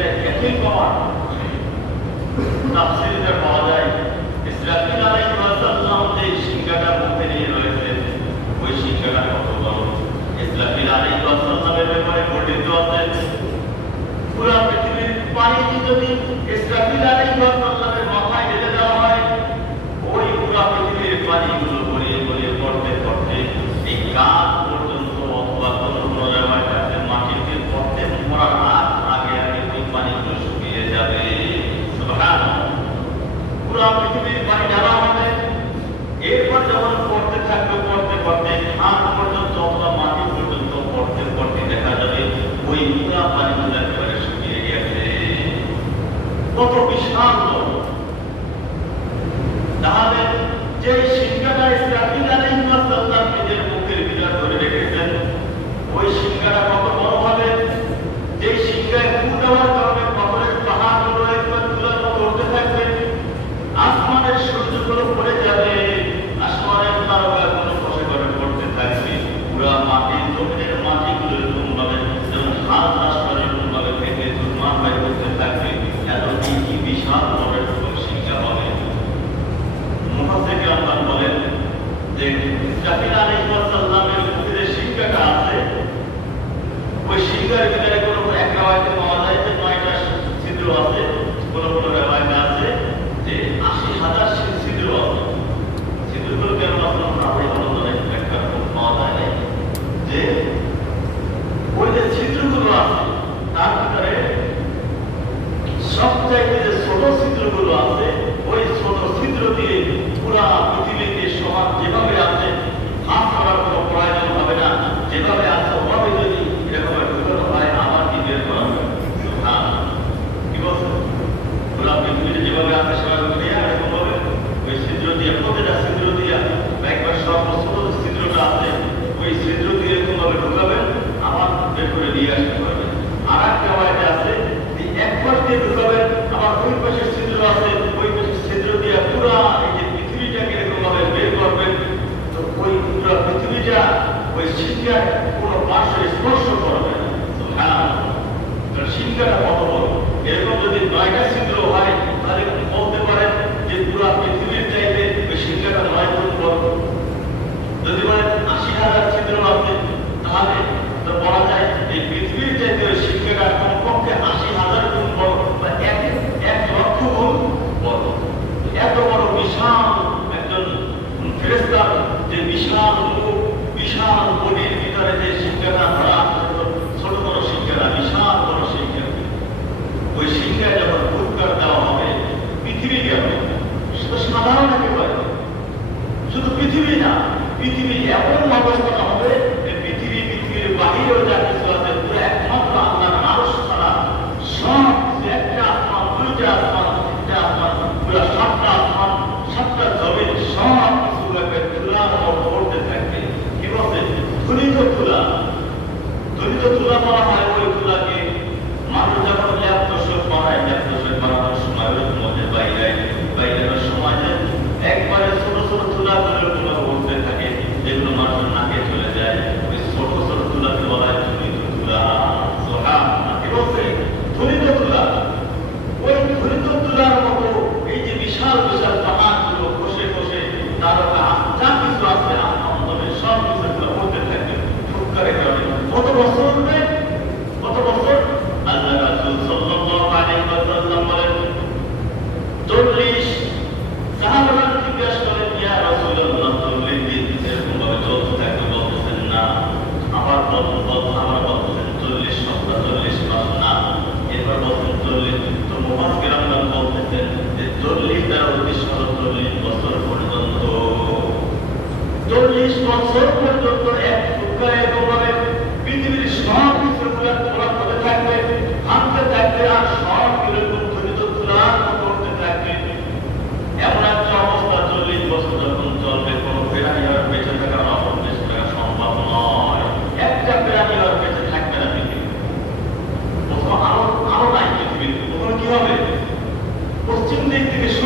যে একই কমান ইসরাফিল আলাইহিসসালাম যে রয়েছে ওই শিক্ষাটা কত বড় ব্যাপারে বর্ণিত আছে পুরো পৃথিবীর পানিতে যদি ইসরাফিল ప్రాముఖ్యత আমাদের পৃথিবীটাকে ভাবে বের করবেন তো ওই পুরা পৃথিবীটা ওই শিক্ষায় পৃথিবী না, পৃথিবী এমন অবস্থান হবে পৃথিবী, পৃথিবীর বাহিরেও যা কিছু আছে, পুরো একমাত্র আল্লাহর আরস ছাড়া সব একটা আত্মা দুইটা আসমান, তিনটা আসমান, পুরো সাতটা আত্মা সাতটা জমি সব কিছুগুলোকে তুলার মতো করতে থাকবে কি বলতে ধরিত তুলা ধরিত গত বছর দিক থেকে